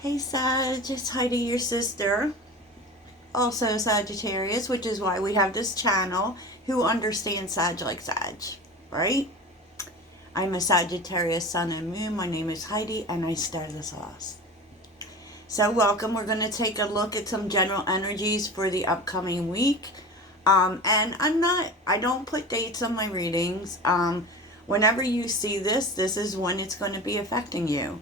Hey Sag, it's Heidi, your sister, also Sagittarius, which is why we have this channel, who understands Sag like Sag, right? I'm a Sagittarius sun and moon. My name is Heidi, and I star the sauce. So welcome. We're going to take a look at some general energies for the upcoming week. And I don't put dates on my readings. Whenever you see this is when it's going to be affecting you.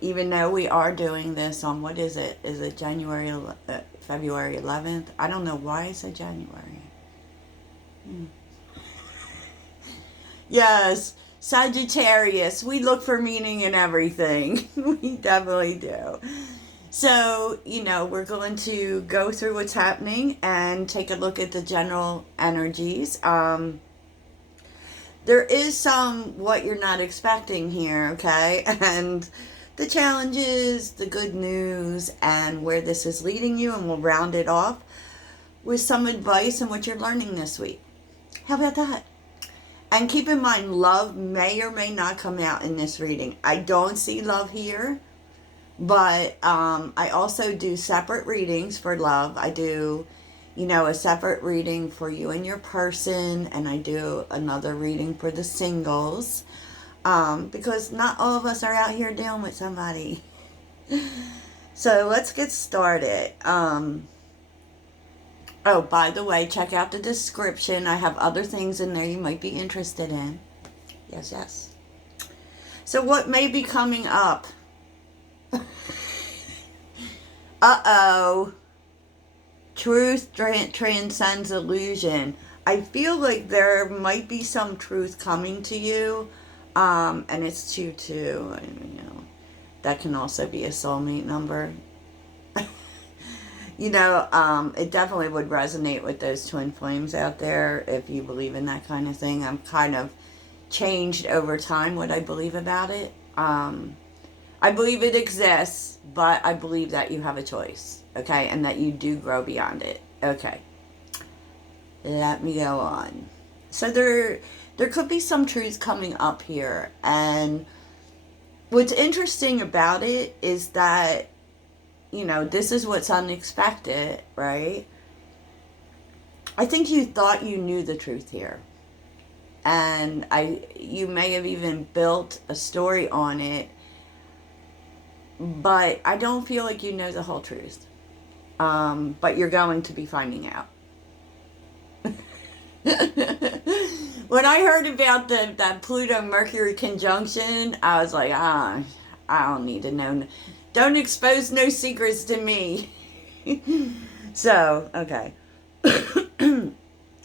Even though we are doing this on, what is it? Is it February 11th? I don't know why I said January. Yes, Sagittarius. We look for meaning in everything. We definitely do. So, we're going to go through what's happening and take a look at the general energies. There is some what you're not expecting here, okay? And the challenges, the good news, and where this is leading you, and we'll round it off with some advice on what you're learning this week. How about that? And keep in mind, love may or may not come out in this reading. I don't see love here, but I also do separate readings for love. I do, a separate reading for you and your person, and I do another reading for the singles, because not all of us are out here dealing with somebody. So let's get started. Oh, by the way, check out the description. I have other things in there you might be interested in. Yes. So what may be coming up? Uh-oh. Truth transcends illusion. I feel like there might be some truth coming to you. And it's 2-2. That can also be a soulmate number. It definitely would resonate with those twin flames out there if you believe in that kind of thing. I'm kind of changed over time what I believe about it. I believe it exists, but I believe that you have a choice, okay? And that you do grow beyond it. Okay. Let me go on. So there could be some truths coming up here. And what's interesting about it is that, this is what's unexpected, right? I think you thought you knew the truth here. And you may have even built a story on it, but I don't feel like you know the whole truth. But you're going to be finding out. When I heard about that Pluto-Mercury conjunction, I was like, I don't need to know. Don't expose no secrets to me. So, okay.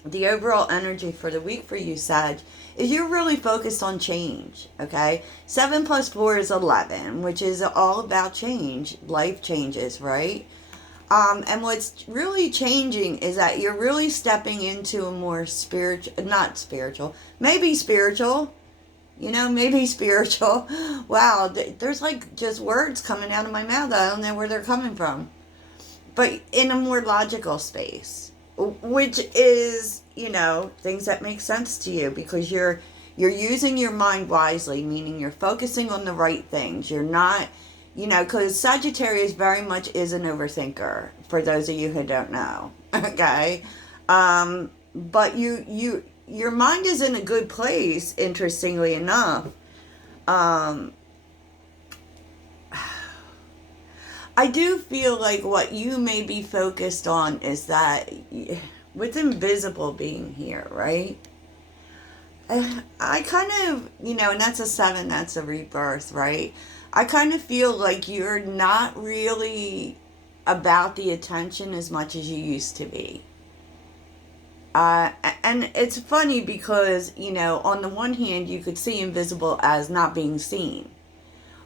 The overall energy for the week for you, Sag, is you're really focused on change, okay? 7 plus 4 is 11, which is all about change. Life changes, right? And what's really changing is that you're really stepping into a more not spiritual, maybe spiritual, maybe spiritual. Wow, there's like just words coming out of my mouth. I don't know where they're coming from. But in a more logical space, which is, things that make sense to you because you're using your mind wisely, meaning you're focusing on the right things. You're not, because Sagittarius very much is an overthinker, for those of you who don't know, okay? But your mind is in a good place, interestingly enough. I do feel like what you may be focused on is that with invisible being here, right? I kind of, and that's a 7, that's a rebirth, right? I kind of feel like you're not really about the attention as much as you used to be. And it's funny because, on the one hand, you could see invisible as not being seen,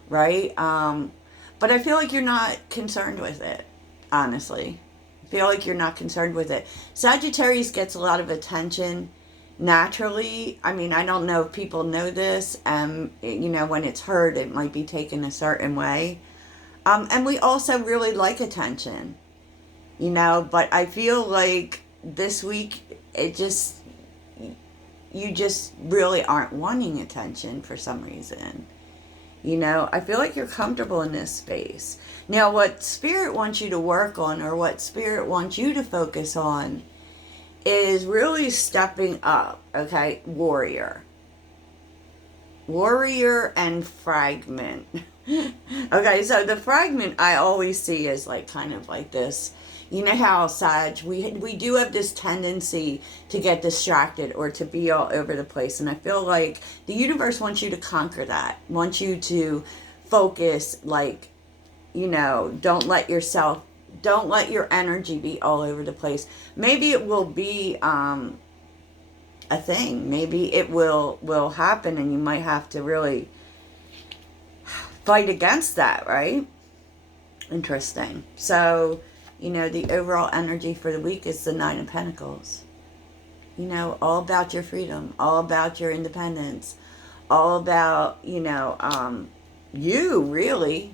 right? But I feel like you're not concerned with it, honestly. I feel like you're not concerned with it. Sagittarius gets a lot of attention naturally. I mean, I don't know if people know this. When it's heard, it might be taken a certain way. And we also really like attention, but I feel like this week, you just really aren't wanting attention for some reason. You know, I feel like you're comfortable in this space. Now, what Spirit wants you to work on, or what Spirit wants you to focus on, is really stepping up, okay? Warrior. Warrior and fragment. Okay, so the fragment I always see as like kind of like this. You know how, Sag, we do have this tendency to get distracted or to be all over the place. And I feel like the universe wants you to conquer that. Wants you to focus, like, you know, don't let your energy be all over the place. Maybe it will be a thing. Maybe it will happen and you might have to really fight against that, right? Interesting. So, you know, the overall energy for the week is the Nine of Pentacles. You know, all about your freedom, all about your independence, all about, you know, you really.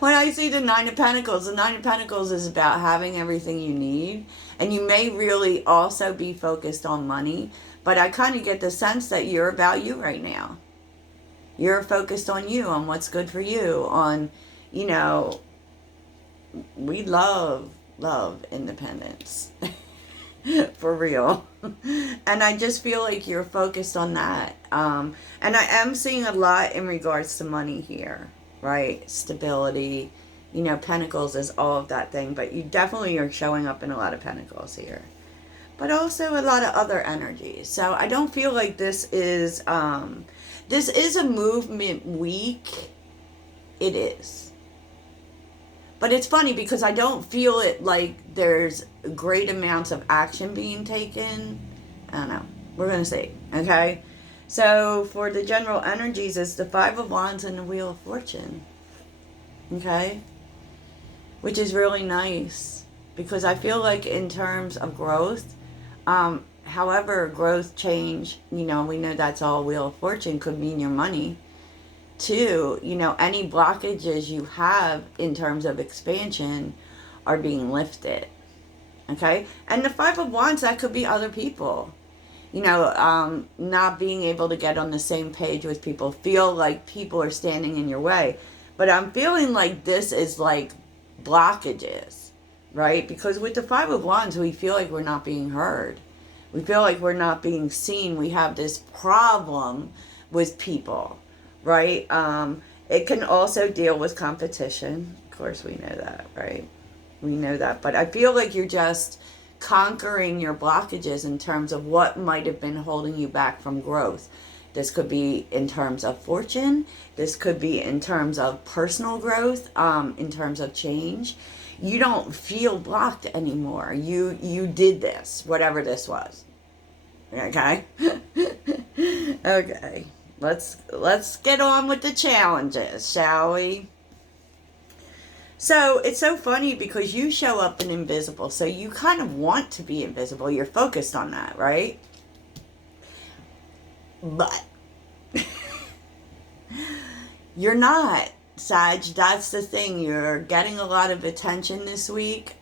When I see the Nine of Pentacles is about having everything you need. And you may really also be focused on money. But I kind of get the sense that you're about you right now. You're focused on you, on what's good for you, on, you know, we love independence. For real. And I just feel like you're focused on that. And I am seeing a lot in regards to money here, right? Stability. You know, Pentacles is all of that thing, but you definitely are showing up in a lot of Pentacles here. But also a lot of other energies. So I don't feel like this is a movement week. It is. But it's funny because I don't feel it like there's great amounts of action being taken. I don't know. We're going to see. Okay? So for the general energies, it's the Five of Wands and the Wheel of Fortune. Okay? Which is really nice. Because I feel like in terms of growth, however, growth, change, you know, we know that's all Wheel of Fortune could mean your money. Two, you know, any blockages you have in terms of expansion are being lifted. Okay? And the Five of Wands, that could be other people. You know, not being able to get on the same page with people. Feel like people are standing in your way. But I'm feeling like this is like blockages, right? Because with the Five of Wands, we feel like we're not being heard. We feel like we're not being seen. We have this problem with people. Right? It can also deal with competition. Of course, we know that, right? We know that. But I feel like you're just conquering your blockages in terms of what might have been holding you back from growth. This could be in terms of fortune. This could be in terms of personal growth, in terms of change. You don't feel blocked anymore. You did this, whatever this was. Okay? Okay. Let's get on with the challenges, shall we? So it's so funny because you show up in invisible. So you kind of want to be invisible. You're focused on that, right? But you're not, Sag. That's the thing. You're getting a lot of attention this week.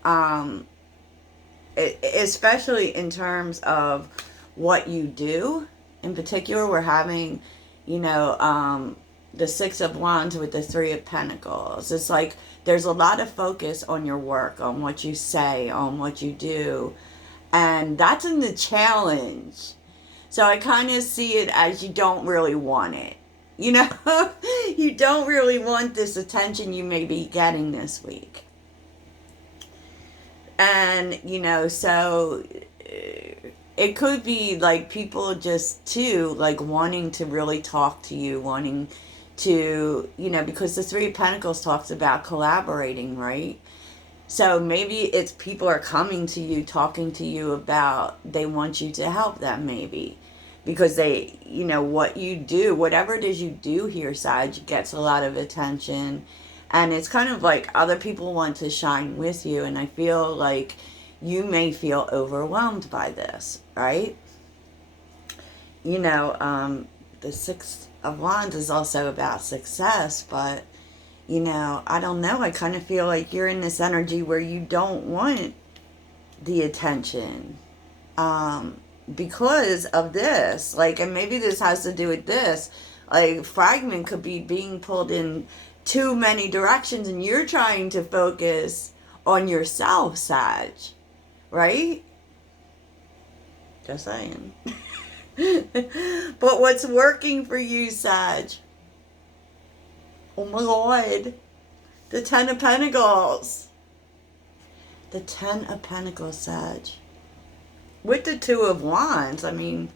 Especially in terms of what you do. In particular, we're having, you know, the Six of Wands with the Three of Pentacles. It's like there's a lot of focus on your work, on what you say, on what you do. And that's in the challenge. So I kind of see it as you don't really want it. You know, you don't really want this attention you may be getting this week. And, you know, so it could be like people just too, like wanting to really talk to you, wanting to, you know, because the Three of Pentacles talks about collaborating, right? So maybe it's people are coming to you, talking to you about, they want you to help them maybe. Because they, you know, what you do, whatever it is you do here, Sag, gets a lot of attention. And it's kind of like other people want to shine with you. And I feel like you may feel overwhelmed by this, right? You know, the Six of Wands is also about success, but, you know, I don't know. I kind of feel like you're in this energy where you don't want the attention. Because of this, like, and maybe this has to do with this, Like, fragment could be being pulled in too many directions, and you're trying to focus on yourself, Sag. Right? Just saying. But what's working for you, Sag? Oh my God. The Ten of Pentacles. The Ten of Pentacles, Sag. With the Two of Wands, I mean,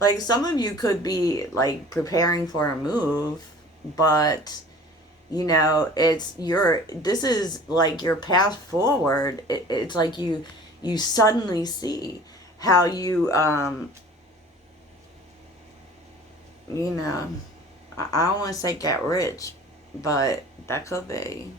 like, some of you could be, like, preparing for a move, but, you know, this is, like, your path forward. It's like you suddenly see how you, you know, I don't want to say get rich, but that could be.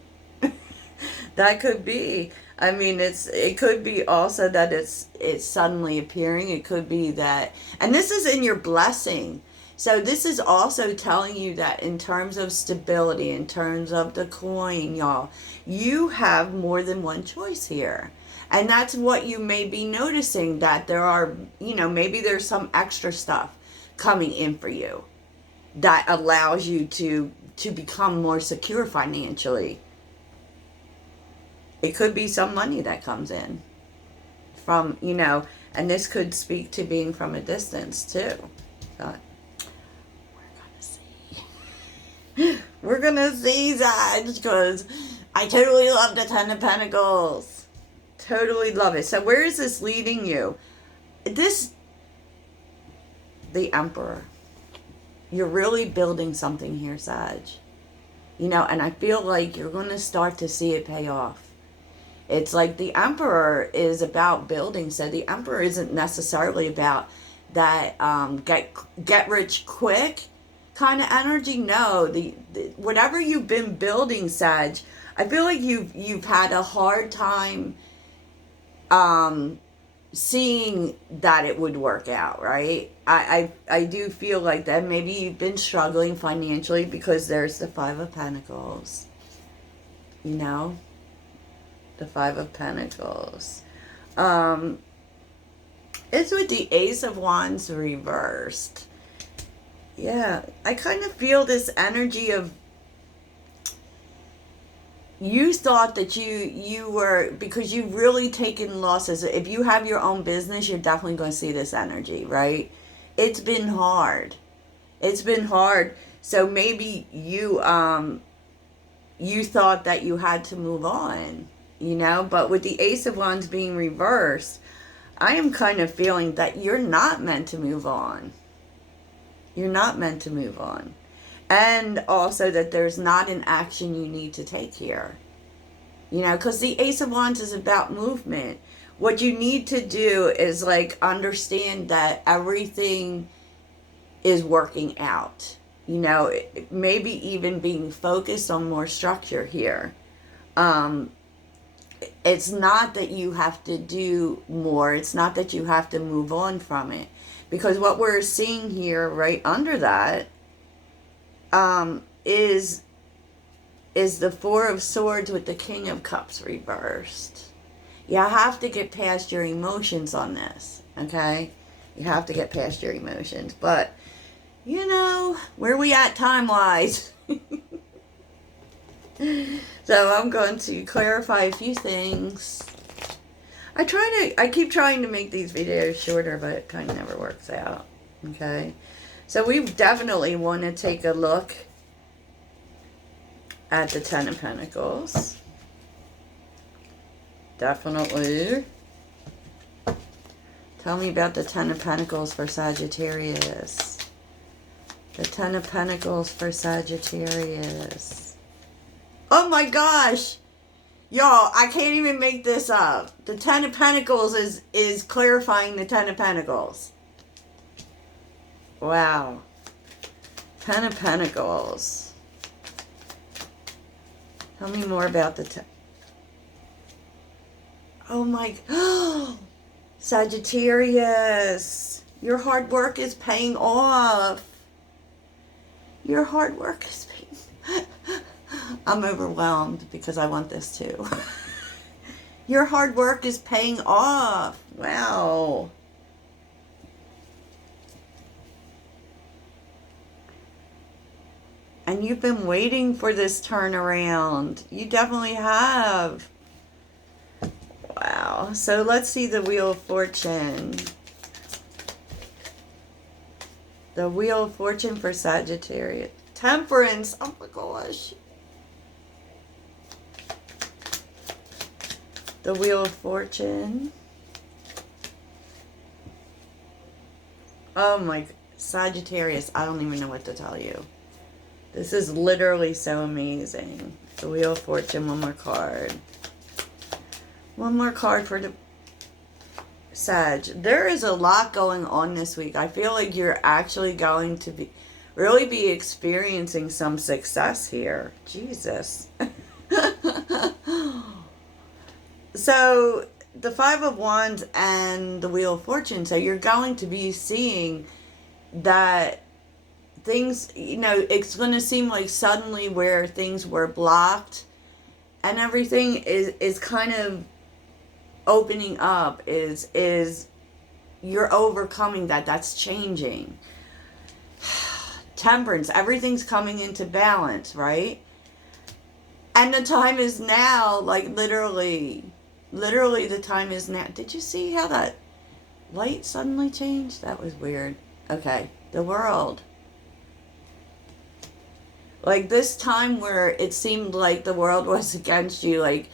That could be. I mean, it could be also that it's suddenly appearing. It could be that, and this is in your blessing. So this is also telling you that in terms of stability, in terms of the coin, y'all, you have more than one choice here. And that's what you may be noticing, that there are, you know, maybe there's some extra stuff coming in for you that allows you to become more secure financially. It could be some money that comes in from, you know, and this could speak to being from a distance too. So, we're gonna see. We're gonna see that, because I totally love the Ten of Pentacles. Totally love it. So where is this leading you? The Emperor. You're really building something here, Sag. You know, and I feel like you're going to start to see it pay off. It's like the Emperor is about building. So the Emperor isn't necessarily about that get rich quick kind of energy. No, the whatever you've been building, Sag, I feel like you've had a hard time seeing that it would work out, right? I do feel like that. Maybe you've been struggling financially because there's the Five of Pentacles. You know? The Five of Pentacles. It's with the Ace of Wands reversed. Yeah, I kind of feel this energy of you thought that you were, because you've really taken losses. If you have your own business, you're definitely going to see this energy, right? It's been hard. It's been hard. So maybe you thought that you had to move on, you know, but with the Ace of Wands being reversed, I am kind of feeling that you're not meant to move on. You're not meant to move on. And also that there's not an action you need to take here. You know, because the Ace of Wands is about movement. What you need to do is, like, understand that everything is working out. You know, maybe even being focused on more structure here. It's not that you have to do more. It's not that you have to move on from it. Because what we're seeing here right under that is the Four of Swords with the King of Cups reversed. You have to get past your emotions on this, okay? You have to get past your emotions. But, you know, where we at time-wise? So I'm going to clarify a few things. I keep trying to make these videos shorter, but it kind of never works out, okay? So we definitely want to take a look at the Ten of Pentacles. Definitely. Tell me about the Ten of Pentacles for Sagittarius. The Ten of Pentacles for Sagittarius. Oh my gosh! Y'all, I can't even make this up. The Ten of Pentacles is clarifying the Ten of Pentacles. Wow. Ten of Pentacles. Tell me more about the oh my... Sagittarius. Your hard work is paying off. Your hard work is paying... I'm overwhelmed because I want this too. Your hard work is paying off. Wow. And you've been waiting for this turnaround. You definitely have. Wow. So let's see the Wheel of Fortune. The Wheel of Fortune for Sagittarius. Temperance. Oh my gosh. The Wheel of Fortune. Oh my, Sagittarius. I don't even know what to tell you. This is literally so amazing. The Wheel of Fortune. One more card. One more card for the Sag. There is a lot going on this week. I feel like you're actually going to really be experiencing some success here. Jesus. So the Five of Wands and the Wheel of Fortune. So you're going to be seeing that things, you know, it's going to seem like suddenly where things were blocked and everything is kind of opening up, is you're overcoming that. That's changing. Temperance, everything's coming into balance, right? And the time is now, like literally the time is now. Did you see how that light suddenly changed? That was weird. Okay, the World. Like this time where it seemed like the world was against you, like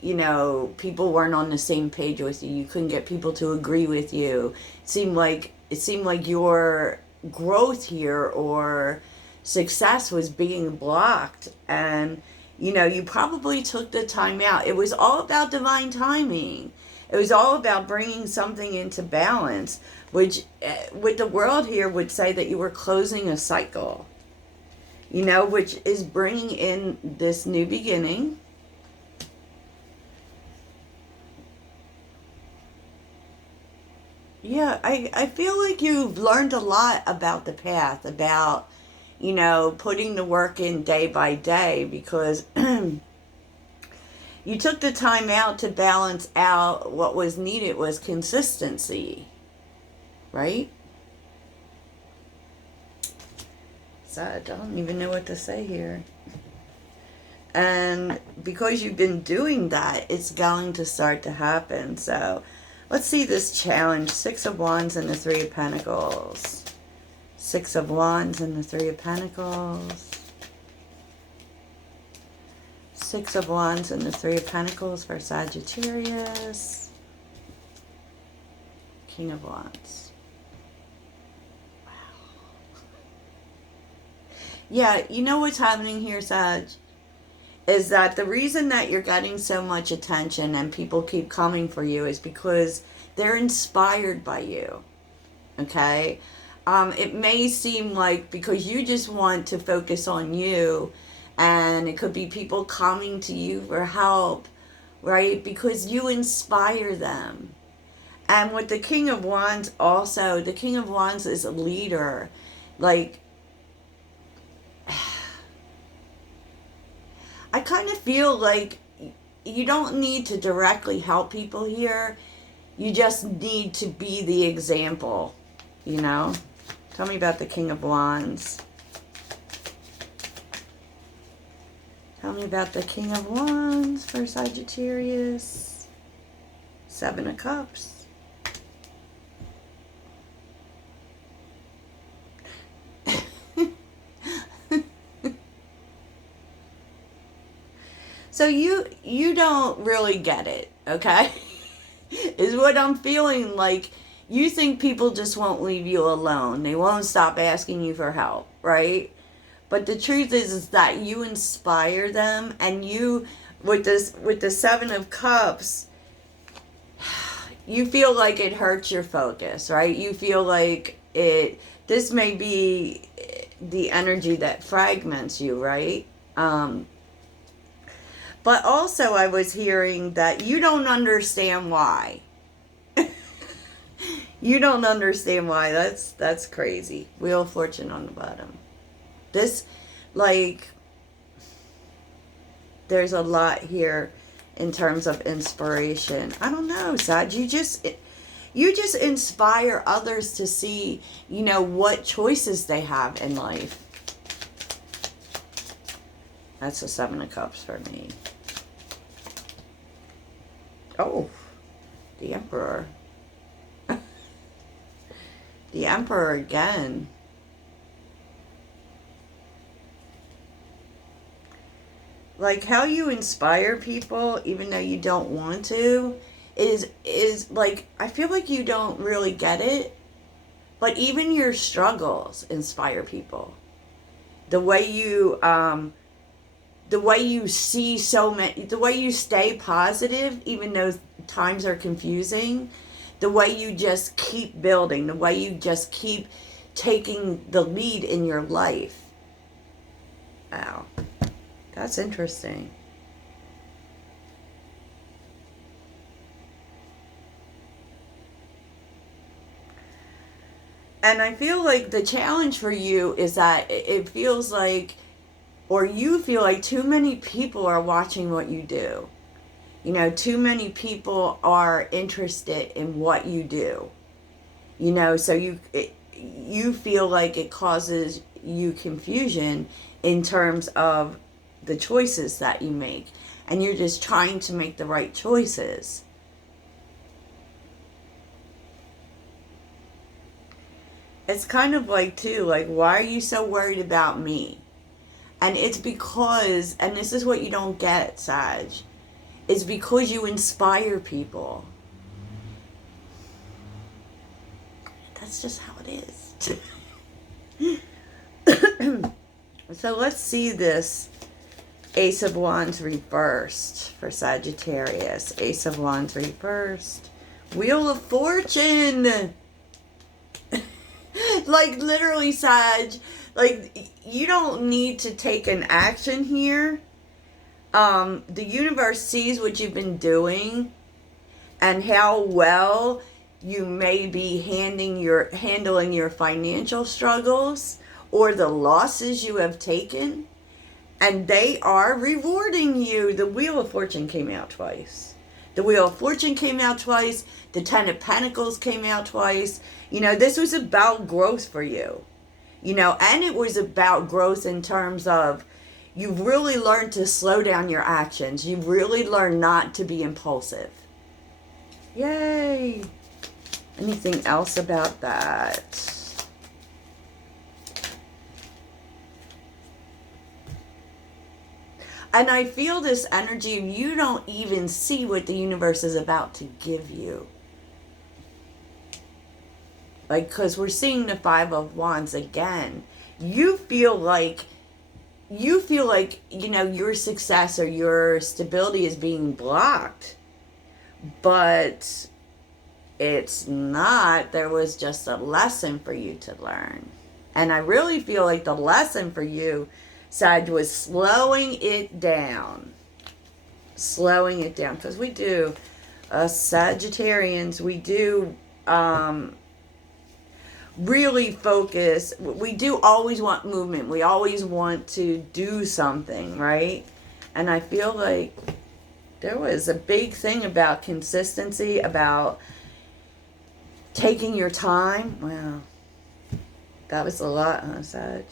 you know, people weren't on the same page with you. You couldn't get people to agree with you. It seemed like your growth here or success was being blocked, and you know, you probably took the time out. It was all about divine timing. It was all about bringing something into balance, which with the World here would say that you were closing a cycle, you know, which is bringing in this new beginning. Yeah, I feel like you've learned a lot about the path, about, you know, putting the work in day by day, because you took the time out to balance out what was needed was consistency, right? So I don't even know what to say here. And because you've been doing that, it's going to start to happen. So let's see this challenge. Six of Wands and the Three of Pentacles. Six of Wands and the Three of Pentacles. Six of Wands and the Three of Pentacles for Sagittarius. King of Wands. Wow. Yeah, you know what's happening here, Sag? Is that the reason that you're getting so much attention and people keep coming for you is because they're inspired by you, okay? It may seem like because you just want to focus on you, and it could be people coming to you for help, right? Because you inspire them. And with the King of Wands also, the King of Wands is a leader. Like, I kind of feel like you don't need to directly help people here. You just need to be the example, you know? Tell me about the King of Wands. Tell me about the King of Wands for Sagittarius. Seven of Cups. So you don't really get it, okay? Is what I'm feeling like. You think people just won't leave you alone. They won't stop asking you for help, right? But the truth is that you inspire them, and you, with the Seven of Cups, you feel like it hurts your focus, right? You feel like this may be the energy that fragments you, right? But also I was hearing that you don't understand why. You don't understand why. That's crazy. Wheel of Fortune on the bottom. This, like, there's a lot here in terms of inspiration. I don't know, Sag. You just inspire others to see, you know, what choices they have in life. That's the Seven of Cups for me. Oh, the Emperor. The Emperor again. Like how you inspire people even though you don't want to is like, I feel like you don't really get it, but even your struggles inspire people. The way you see so many, the way you stay positive even though times are confusing, the way you just keep building, the way you just keep taking the lead in your life. Wow, that's interesting. And I feel like the challenge for you is that it feels like, or you feel like too many people are watching what you do. You know, too many people are interested in what you do. You know, so you feel like it causes you confusion in terms of the choices that you make. And you're just trying to make the right choices. It's kind of like, too, like, why are you so worried about me? And it's because, and this is what you don't get, Sag, it's because you inspire people. That's just how it is. So let's see this Ace of Wands reversed for Sagittarius. Ace of Wands reversed. Wheel of Fortune. Like, literally, Sag, like, you don't need to take an action here. The universe sees what you've been doing and how well you may be handling your financial struggles or the losses you have taken, and they are rewarding you. The Wheel of Fortune came out twice. The Wheel of Fortune came out twice. The Ten of Pentacles came out twice. You know, this was about growth for you. You know, and it was about growth in terms of you've really learned to slow down your actions. You've really learned not to be impulsive. Yay! Anything else about that? And I feel this energy, you don't even see what the universe is about to give you. Like, because we're seeing the Five of Wands again. You feel like, you know, your success or your stability is being blocked. But it's not. There was just a lesson for you to learn. And I really feel like the lesson for you, Sag, was slowing it down. Slowing it down. Because we do, Sagittarians, we do really focus. We do always want movement. We always want to do something, right? And I feel like there was a big thing about consistency, about taking your time. Wow. That was a lot, huh, Sag?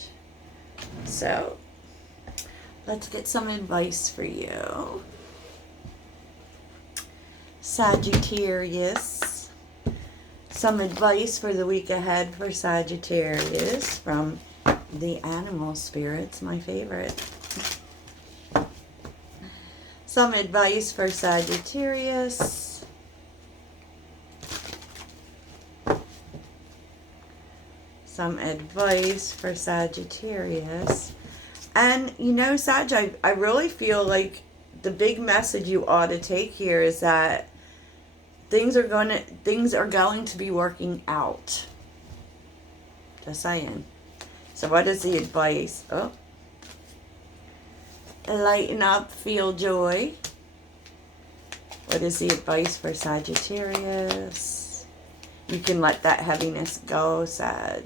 So, let's get some advice for you. Sagittarius. Some advice for the week ahead for Sagittarius from the animal spirits, my favorite. Some advice for Sagittarius. Some advice for Sagittarius. And, you know, Sag, I really feel like the big message you ought to take here is that things are going to be working out. Just saying. So what is the advice? Oh. Lighten up, feel joy. What is the advice for Sagittarius? You can let that heaviness go, Sag.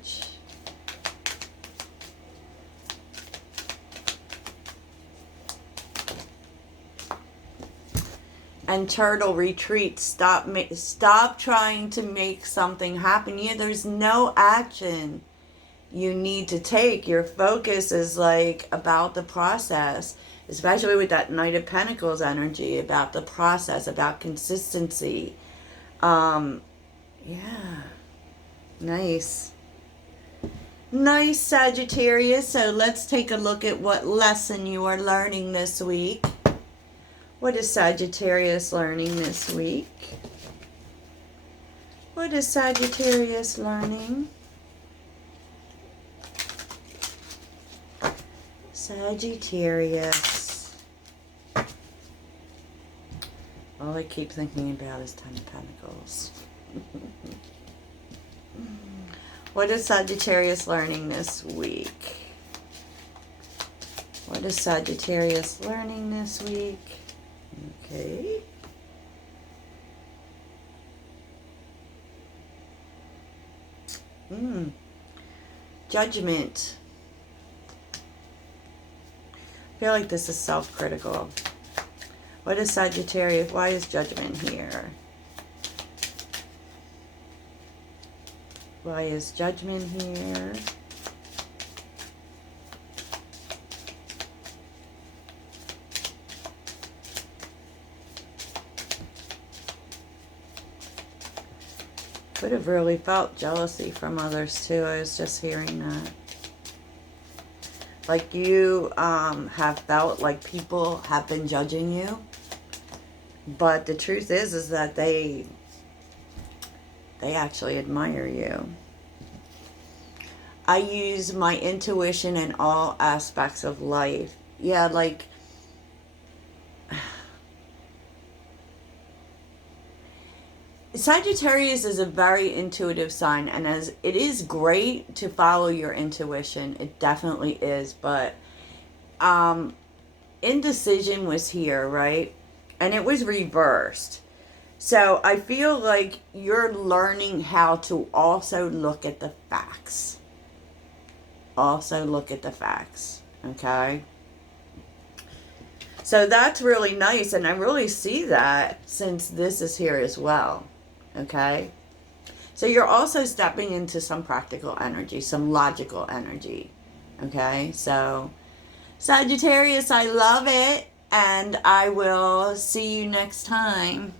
And Turtle, retreat. Stop trying to make something happen. Yeah, there's no action. you need to take. Your focus is like about the process, especially with that Knight of Pentacles energy, about the process, about consistency. Yeah. Nice. Nice, Sagittarius. So let's take a look at what lesson you are learning this week. What is Sagittarius learning this week? What is Sagittarius learning? Sagittarius. All I keep thinking about is Ten of Pentacles. What is Sagittarius learning this week? What is Sagittarius learning this week? Okay. Judgment. I feel like this is self-critical. What is Sagittarius? Why is judgment here? Why is judgment here? Could have really felt jealousy from others too. I was just hearing that. Like you have felt like people have been judging you. But the truth is that they actually admire you. I use my intuition in all aspects of life. Yeah, like Sagittarius is a very intuitive sign, and as it is great to follow your intuition, it definitely is, but indecision was here, right? And it was reversed. So I feel like you're learning how to also look at the facts. Also look at the facts, okay? So that's really nice, and I really see that since this is here as well, okay? So you're also stepping into some practical energy, some logical energy, okay? So Sagittarius, I love it, and I will see you next time.